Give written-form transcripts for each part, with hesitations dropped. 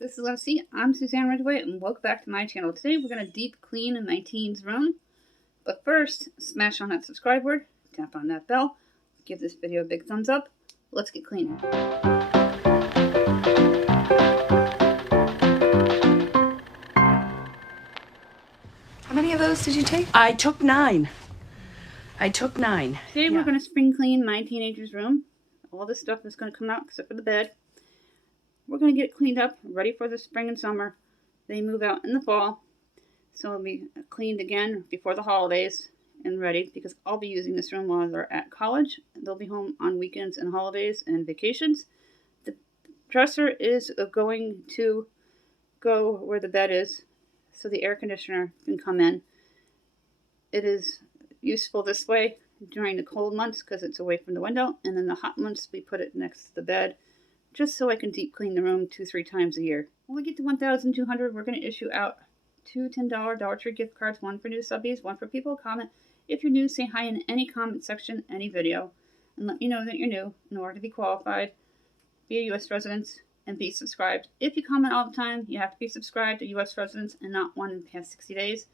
This is Lucy. I'm Suzanne Ridgway, and welcome back to my channel. Today we're going to deep clean in my teen's room. But first, smash on that subscribe word, tap on that bell, give this video a big thumbs up. Let's get cleaning. How many of those did you take? I took 9. Today we're going to spring clean my teenager's room. All this stuff is going to come out except for the bed. We're going to get it cleaned up, ready for the spring and summer. They move out in the fall, so it'll be cleaned again before the holidays and ready, because I'll be using this room while they're at college. They'll be home on weekends and holidays and vacations. The dresser is going to go where the bed is, so the air conditioner can come in. It is useful this way during the cold months because it's away from the window, and then the hot months we put it next to the bed, just so I can deep clean the room 2-3 times a year. When we get to 1,200, we're going to issue out 2 $10 Dollar Tree gift cards, one for new subbies, one for people who comment. If you're new, say hi in any comment section, any video, and let me know that you're new in order to be qualified. Be a U.S. resident and be subscribed. If you comment all the time, you have to be subscribed to U.S. residents and not one in the past 60 days.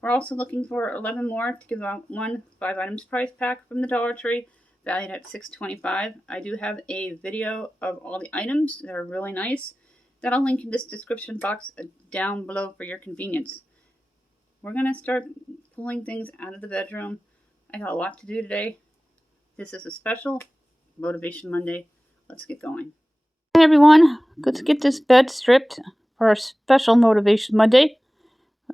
We're also looking for 11 more to give out one 5 items prize pack from the Dollar Tree, valued at $6.25. I do have a video of all the items that are really nice that I'll link in this description box down below for your convenience. We're going to start pulling things out of the bedroom. I got a lot to do today. This is a special Motivation Monday. Let's get going. Hey everyone, let's get this bed stripped for our special Motivation Monday.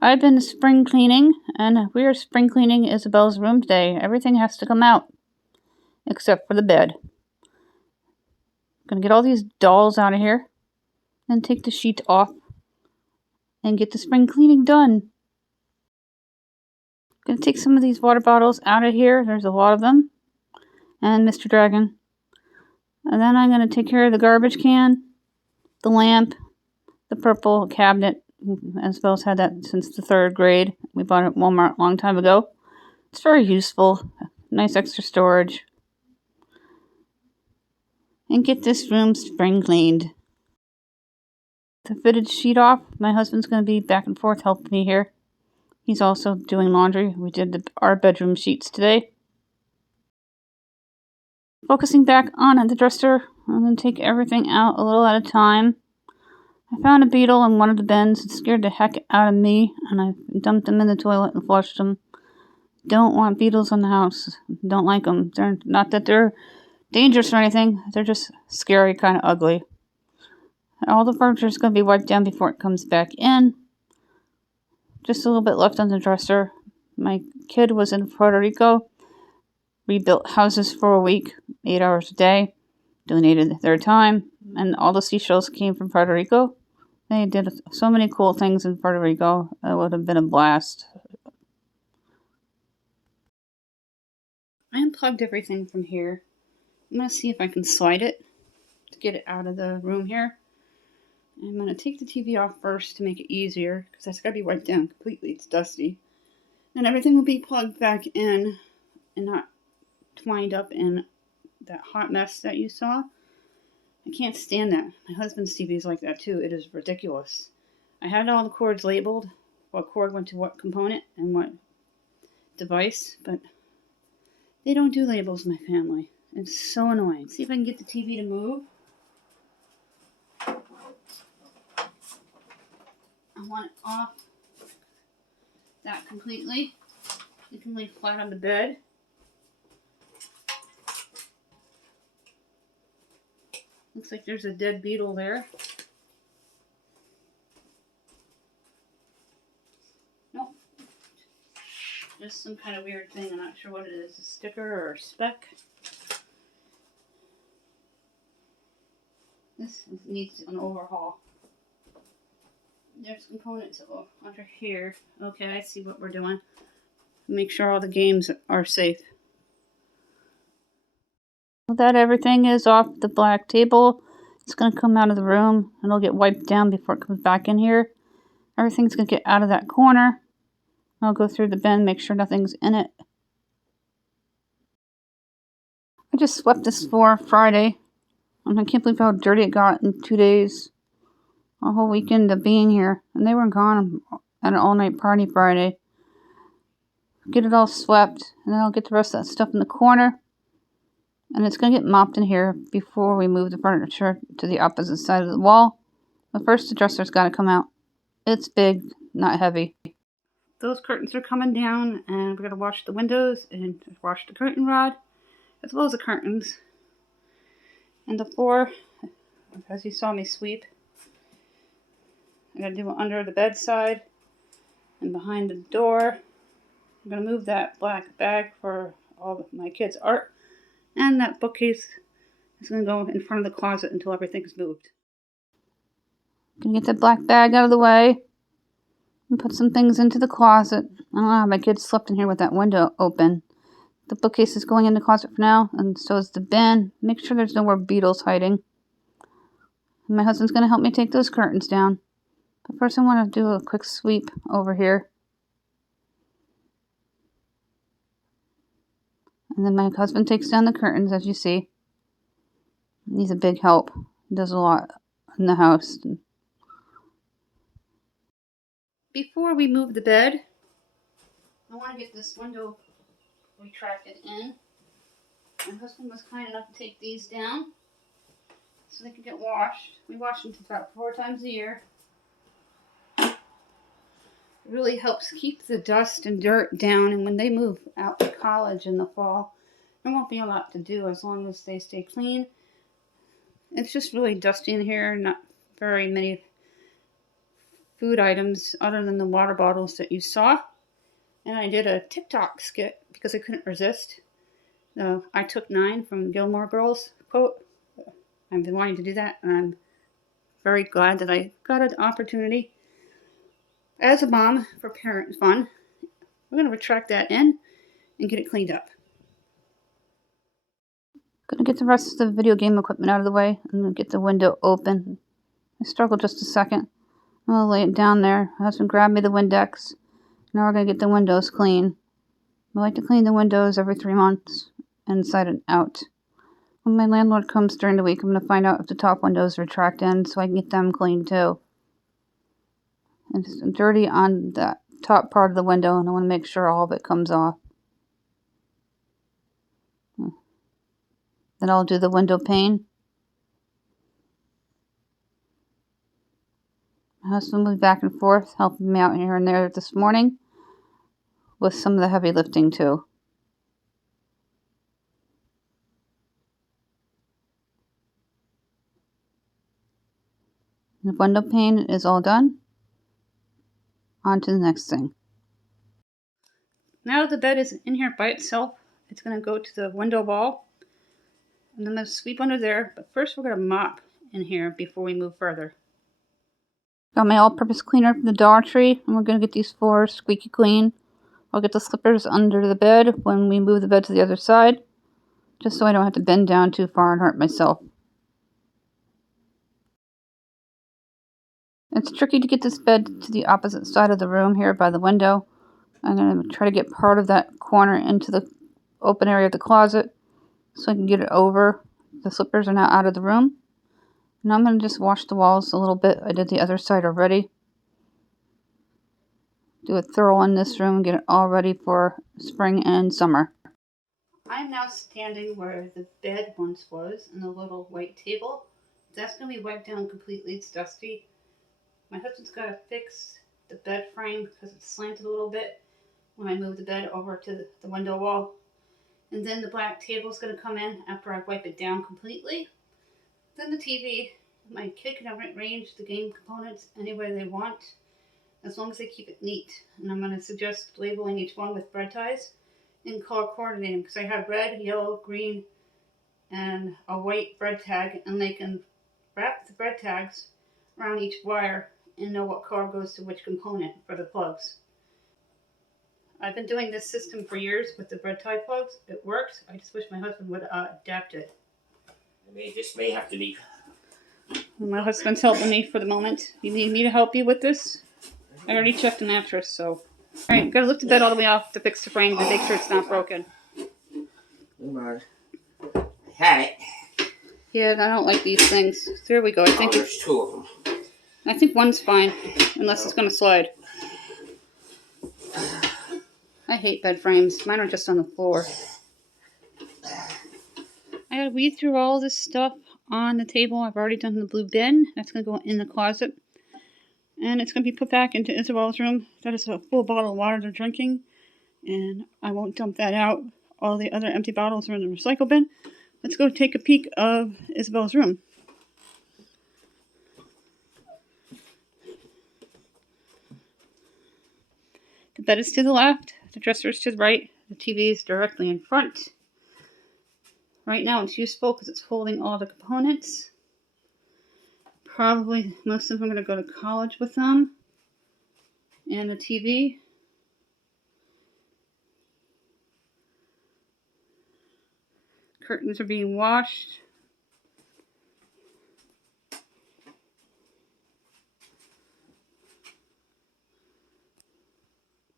I've been spring cleaning, and we are spring cleaning Isabel's room today. Everything has to come out except for the bed. I'm going to get all these dolls out of here and take the sheet off and get the spring cleaning done. I'm going to take some of these water bottles out of here. There's a lot of them. And Mr. Dragon. And then I'm going to take care of the garbage can, the lamp, the purple cabinet. Isabel's had that since the 3rd grade. We bought it at Walmart a long time ago. It's very useful. Nice extra storage. And get this room spring cleaned. The fitted sheet off. My husband's going to be back and forth helping me here. He's also doing laundry. We did our bedroom sheets today. Focusing back on the dresser. I'm going to take everything out a little at a time. I found a beetle in one of the bins. It scared the heck out of me, and I dumped them in the toilet and flushed them. Don't want beetles in the house. Don't like them. They're not that they're dangerous or anything. They're just scary, kind of ugly. All the furniture is going to be wiped down before it comes back in. Just a little bit left on the dresser. My kid was in Puerto Rico. Rebuilt houses for a week, 8 hours a day. Donated their time. And all the seashells came from Puerto Rico. They did so many cool things in Puerto Rico. It would have been a blast. I unplugged everything from here. I'm going to see if I can slide it to get it out of the room here. I'm going to take the TV off first to make it easier, because that's got to be wiped down completely. It's dusty. And everything will be plugged back in and not twined up in that hot mess that you saw. I can't stand that. My husband's TV is like that too. It is ridiculous. I had all the cords labeled, what cord went to what component and what device, but they don't do labels in my family. It's so annoying. Let's see if I can get the TV to move. I want it off that completely. You can lay flat on the bed. Looks like there's a dead beetle there. Nope. Just some kind of weird thing. I'm not sure what it is. A sticker or a speck. This needs an overhaul. There's components under here. Okay, I see what we're doing. Make sure all the games are safe. Well, that everything is off the black table. It's going to come out of the room and it'll get wiped down before it comes back in here. Everything's going to get out of that corner. I'll go through the bin, make sure nothing's in it. I just swept this floor Friday, and I can't believe how dirty it got in 2 days. a whole weekend of being here. And they were gone at an all-night party Friday. Get it all swept, and then I'll get the rest of that stuff in the corner. And it's going to get mopped in here before we move the furniture to the opposite side of the wall. But first, the dresser's got to come out. It's big, not heavy. Those curtains are coming down, and we're going to wash the windows and wash the curtain rod, as well as the curtains. And the floor, as you saw me sweep, I'm going to do it under the bedside and behind the door. I'm going to move that black bag for all of my kids' art. And that bookcase is going to go in front of the closet until everything's moved. Gonna get that black bag out of the way and put some things into the closet. I don't know how my kids slept in here with that window open. The bookcase is going in the closet for now, and so is the bin. Make sure there's no more beetles hiding. And my husband's going to help me take those curtains down. But first I want to do a quick sweep over here. And then my husband takes down the curtains, as you see. He's a big help. He does a lot in the house. Before we move the bed, I want to get this window retracted in. My husband was kind enough to take these down so they can get washed. We wash them about 4 times a year. It really helps keep the dust and dirt down, and when they move out to college in the fall, there won't be a lot to do as long as they stay clean. It's just really dusty in here, not very many food items other than the water bottles that you saw. And I did a TikTok skit because I couldn't resist. I took 9 from Gilmore Girls quote. I've been wanting to do that, and I'm very glad that I got an opportunity as a mom for parent fun. We're going to retract that in and get it cleaned up. Gonna get the rest of the video game equipment out of the way and get the window open. I struggled just a second. I'm gonna lay it down there. My husband grabbed me the Windex. Now we're gonna get the windows clean. I like to clean the windows every 3 months, inside and out. When my landlord comes during the week, I'm gonna find out if the top windows retract in so I can get them clean too. It's dirty on that top part of the window, and I want to make sure all of it comes off. Then I'll do the window pane. My husband moved back and forth, helping me out here and there this morning with some of the heavy lifting too. The window pane is all done. On to the next thing. Now that the bed is in here by itself, it's going to go to the window wall. And then I'm going to sweep under there. But first we're going to mop in here before we move further. Got my all-purpose cleaner from the Dollar Tree, and we're going to get these floors squeaky clean. I'll get the slippers under the bed when we move the bed to the other side, just so I don't have to bend down too far and hurt myself. It's tricky to get this bed to the opposite side of the room here by the window. I'm going to try to get part of that corner into the open area of the closet so I can get it over. The slippers are now out of the room. Now I'm going to just wash the walls a little bit. I did the other side already. Do it thorough in this room and get it all ready for spring and summer. I'm now standing where the bed once was in the little white table. That's going to be wiped down completely. It's dusty. My husband's got to fix the bed frame because it's slanted a little bit when I move the bed over to the window wall. And then the black table's going to come in after I wipe it down completely. Then the TV. My kid can arrange the game components any way they want, as long as they keep it neat. And I'm going to suggest labeling each one with bread ties and color coordinating, because I have red, yellow, green, and a white bread tag, and they can wrap the bread tags around each wire and know what color goes to which component for the plugs. I've been doing this system for years with the bread tie plugs. It works. I just wish my husband would adapt it. This may have to leave. My husband's helping me for the moment. You need me to help you with this? I already checked the mattress, so. Alright, gotta lift the bed all the way off to fix the frame to make sure it's not broken. Come on. I had it. Yeah, I don't like these things. There we go. I think there's 2 of them. I think one's fine, unless it's going to slide. I hate bed frames. Mine are just on the floor. I gotta weed through all this stuff on the table. I've already done the blue bin. That's going to go in the closet. And it's going to be put back into Isabel's room. That is a full bottle of water they're drinking. And I won't dump that out. All the other empty bottles are in the recycle bin. Let's go take a peek of Isabel's room. The bed is to the left. The dresser is to the right. The TV is directly in front. Right now it's useful because it's holding all the components. Probably most of them are going to go to college with them. And the TV. Curtains are being washed.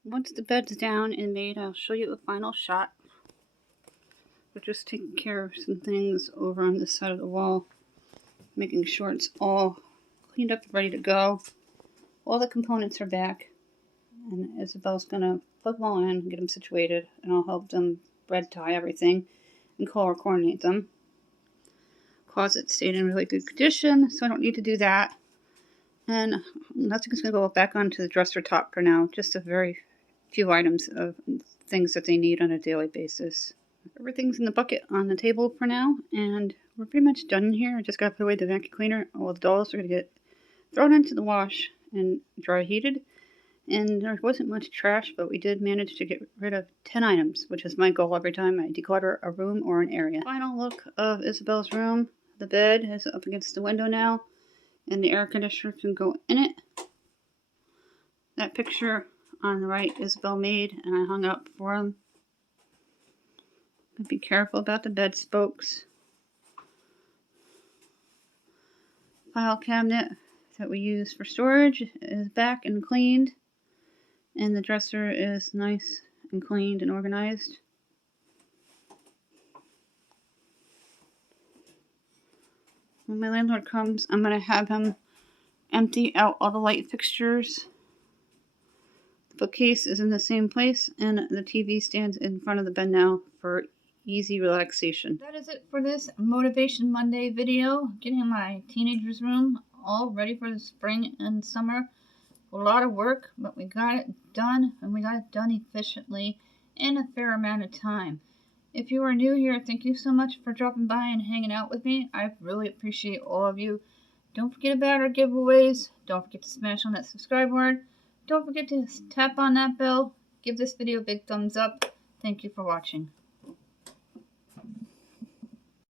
Once the bed's down and made, I'll show you a final shot. We're just taking care of some things over on this side of the wall. Making sure it's all cleaned up, ready to go. All the components are back. And Isabel's going to plug them all in and get them situated. And I'll help them red tie everything and color coordinate them. Closet stayed in really good condition, so I don't need to do that. And nothing's going to go back onto the dresser top for now. Just a very few items of things that they need on a daily basis. Everything's in the bucket on the table for now, and we're pretty much done here. I just got to put away the vacuum cleaner. All the dolls are going to get thrown into the wash and dry heated. And there wasn't much trash, but we did manage to get rid of 10 items, which is my goal every time I declutter a room or an area. Final look of Isabel's room. The bed is up against the window now, and the air conditioner can go in it. That picture on the right Isabel made, and I hung up for them. Be careful about the bed spokes. File cabinet that we use for storage is back and cleaned. And the dresser is nice and cleaned and organized. When my landlord comes, I'm going to have him empty out all the light fixtures. The bookcase is in the same place, and the TV stands in front of the bed now for easy relaxation. That is it for this Motivation Monday video. Getting my teenager's room all ready for the spring and summer. A lot of work, but we got it done, and we got it done efficiently in a fair amount of time. If you are new here, thank you so much for dropping by and hanging out with me. I really appreciate all of you. Don't forget about our giveaways. Don't forget to smash on that subscribe button. Don't forget to tap on that bell. Give this video a big thumbs up. Thank you for watching.